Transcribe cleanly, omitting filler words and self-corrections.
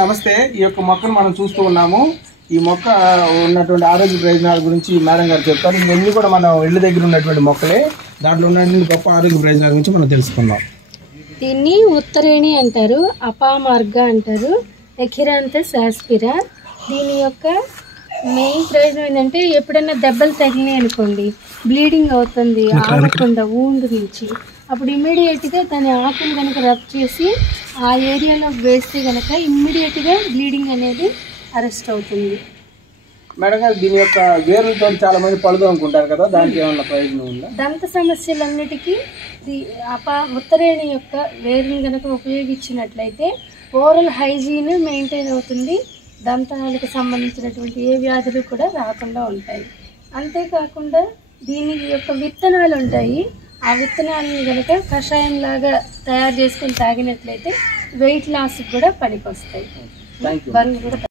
నమస్తే. ఈ యొక్క మొక్కను మనం చూస్తూ ఉన్నాము. ఈ మొక్క ఉన్నటువంటి ఆరోగ్య ప్రయోజనాల గురించి మేడం గారు చెప్తారు. ఇవన్నీ కూడా మనం ఇళ్ళ దగ్గర ఉన్నటువంటి మొక్కలే. దాంట్లో ఉన్నటువంటి గొప్ప ఆరోగ్య ప్రయోజనాల గురించి మనం తెలుసుకుందాం. దీన్ని ఉత్తరేణి అంటారు, అపామార్గ అంటారు, ఎఖిరాంతస్ ఆస్పిరా. దీని యొక్క మెయిన్ ప్రయోజనం ఏంటంటే ఎప్పుడైనా దెబ్బలు తగిలినాయి అనుకోండి, బ్లీడింగ్ అవుతుంది ఆగకుండా ఊండు నుంచి, అప్పుడు ఇమ్మీడియట్గా దాని ఆకులు కనుక రబ్ చేసి ఆ ఏరియాలో వేస్తే కనుక ఇమ్మీడియట్గా బ్లీడింగ్ అనేది అరెస్ట్ అవుతుంది. మేడం గారు, దీని యొక్క వేర్లతో చాలా మంది పழுదు అనుకుంటారు కదా, దానికి ఏమన్నా ప్రయోజనం ఉందా? దంత సమస్యలన్నిటికీ ఉత్తరేణి యొక్క వేరుని కనుక ఉపయోగించినట్లయితే ఓరల్ హైజీన్ మెయింటైన్ అవుతుంది, దంతాలకు సంబంధించినటువంటి ఏ వ్యాధులు కూడా రాకుండా ఉంటాయి. అంతేకాకుండా దీని యొక్క విత్తనాలు ఉంటాయి, ఆ విత్తనాలను కనుక కషాయం లాగా తయారు చేసుకొని తాగినట్లయితే వెయిట్ లాస్ కూడా పనికొస్తాయి, బరువు కూడా